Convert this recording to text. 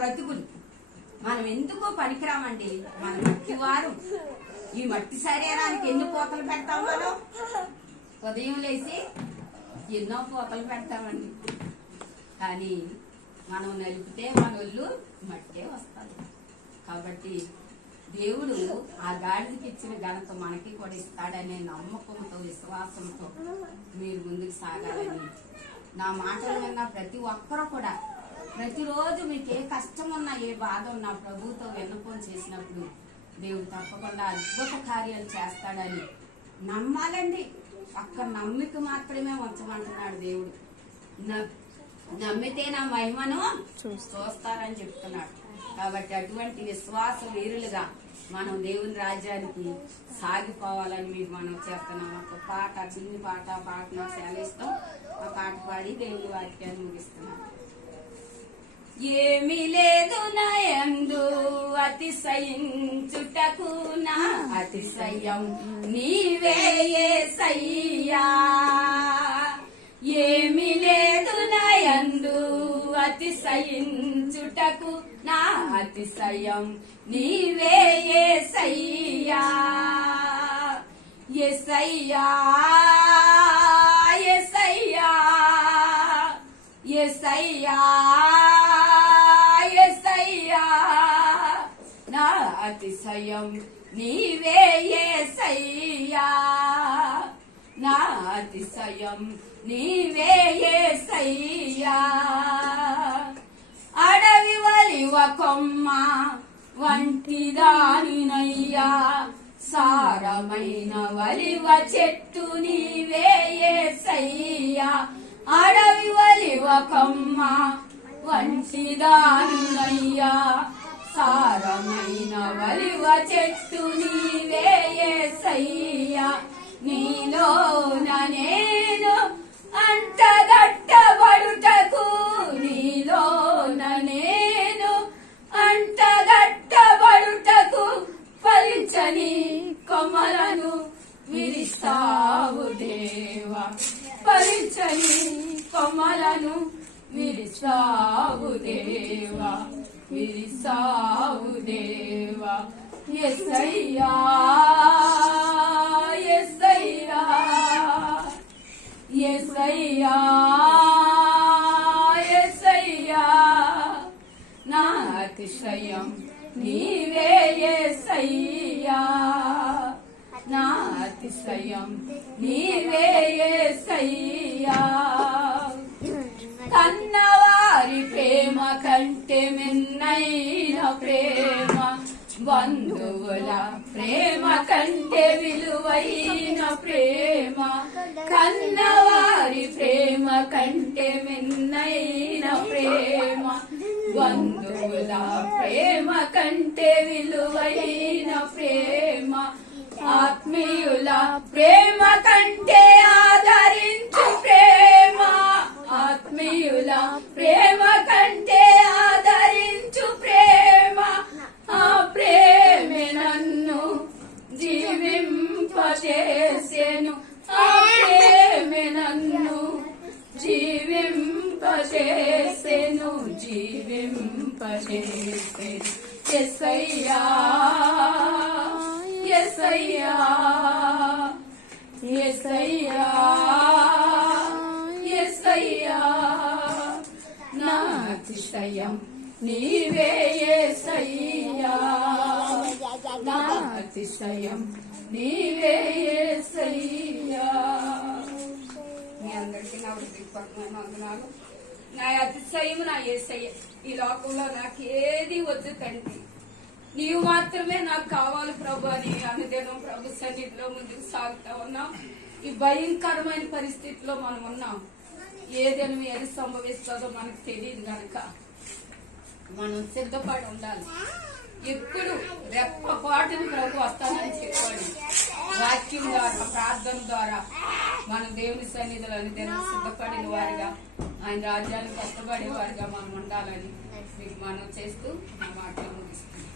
బ్రతుకులు. మనం ఎందుకో పనికిరామండి. మన మట్టి వారు. ఈ మట్టి శరీరానికి ఎన్ని పూతలు పెడతాం మనం? ఉదయం లేచి ఎన్నో పూతలు పెడతామండి. కానీ మనం నలిపితే మన ఒళ్ళు మట్టే వస్తుంది. కాబట్టి దేవుడు ఆ గాడిదకి ఇచ్చిన ఘనత మనకి కూడా ఇస్తాడనే నమ్మకంతో, విశ్వాసంతో మీరు ముందుకు సాగాలని నా మాటలు విన్న ప్రతి ఒక్కరూ కూడా ప్రతిరోజు మీకు ఏ కష్టం ఉన్నా, ఏ బాధ ఉన్నా ప్రభుతో విన్నపం చేసినప్పుడు దేవుడు తప్పకుండా అద్భుత కార్యాలు చేస్తాడని నమ్మాలండి. ఒక్క నమ్మిక మాత్రమే ఉంచమంటున్నాడు దేవుడు. నమ్మితే నా మహిమను చూస్తారని చెప్తున్నాడు. కాబట్టి అటువంటి విశ్వాస వీరులుగా మనం దేవుని రాజ్యానికి సాగిపోవాలని మీకు మనం చేస్తున్నాం. ఒక పాట, చిన్ని పాట పాటను సెలవిస్తాం. ఆ పాట పాడి దేవుని వాక్యాన్ని ముగిస్తున్నాం. ఏమీ లేదు నయందు అతిశయించుటకు, నా అతిశయం నీవే యేసయ్యా. ఏమీ లేదు నయందు అతిశయించుటకు, నా అతిశయం నీవే యేసయ్యా. యేసయ్యా యేసయ్యా యేసయ్యా యేసయ్యా, నా అతిశయం నీవే యేసయ్యా. నా అతిశయం నీవే యేసయ్యా. అడవి వలివ కొమ్మ వంటి దానినయ్యా, సారమైన వలివ చెట్టు నీవే యేసయ్యా. అడవి వలివ కొమ్మ వంటి దానినయ్యా, సారమైన వలివ చెట్టు నీవే యేసయ్యా. నీలోన నేను అంటగట్టబడుటకు, నీలోన నేను అంటగట్టబడుటకు ఫలించని కొమ్మలను విరిస్తావు దేవా. ఫలించని కొమ్మలను విరిస్తావు దేవా, విరిస్తావు దేవా. యేసయ్యా యేసయ్యా యేసయ్యా యేసయ్యా, నా అతిశయం నీవే యేసయ్యా. నా అతిశయం నీవే యేసయ్యా. కన్నవారి ప్రేమ కంటే మిన్నైన ప్రేమ, బంధువుల ప్రేమ కంటే విలువైన ప్రేమ, కన్నవారి ప్రేమ కంటే మిన్నైన ప్రేమ, బంధువుల ప్రేమ కంటే విలువైన ప్రేమ, ఆత్మీయుల ప్రేమ కంటే ఆదరించు ప్రేమ, ఆత్మీయుల ప్రేమ కంటే ఆదరించు ప్రేమ. ఆ ప్రేమే నన్ను జీవింపచేసెను, ఆ ప్రేమే నన్ను జీవింపచేసెను, జీవింపచేసెను. యేసయ్యా యేసయ్యా యేసయ్యా యేసయ్యా, నా అతిశయం నీవే యేసయ్యా. నా అతిశయం నీవే యేసయ్యా. మీ అందరికీ నా హృదయపూర్వకమైన వందనాలు. నా అతిశయం నా యేసయ్య. ఈ లోకంలో నాకేది వద్దు తండ్రి, నీవు మాత్రమే నాకు కావాలి ప్రభు అని అనుదినం ప్రభు సన్నిధిలో ముందుకు సాగుతా ఉన్నాం. ఈ భయంకరమైన పరిస్థితిలో మనం ఉన్నాం. ఏదైనా ఏది సంభవిస్తుందో మనకు తెలియదు కనుక మనం సిద్ధపడి ఉండాలి. ఎప్పుడు రెప్పపాటును ప్రభు వస్తానని చెప్పాడు. వాక్యం ద్వారా, ప్రార్థన ద్వారా మన దేవుని సన్నిధిలో అనుదినం సిద్ధపడిన వారిగా, ఆయన రాజ్యానికి కష్టపడే వారిగా మనం ఉండాలని మీకు మనం చేస్తూ నా మాటలు ముగిస్తున్నాం.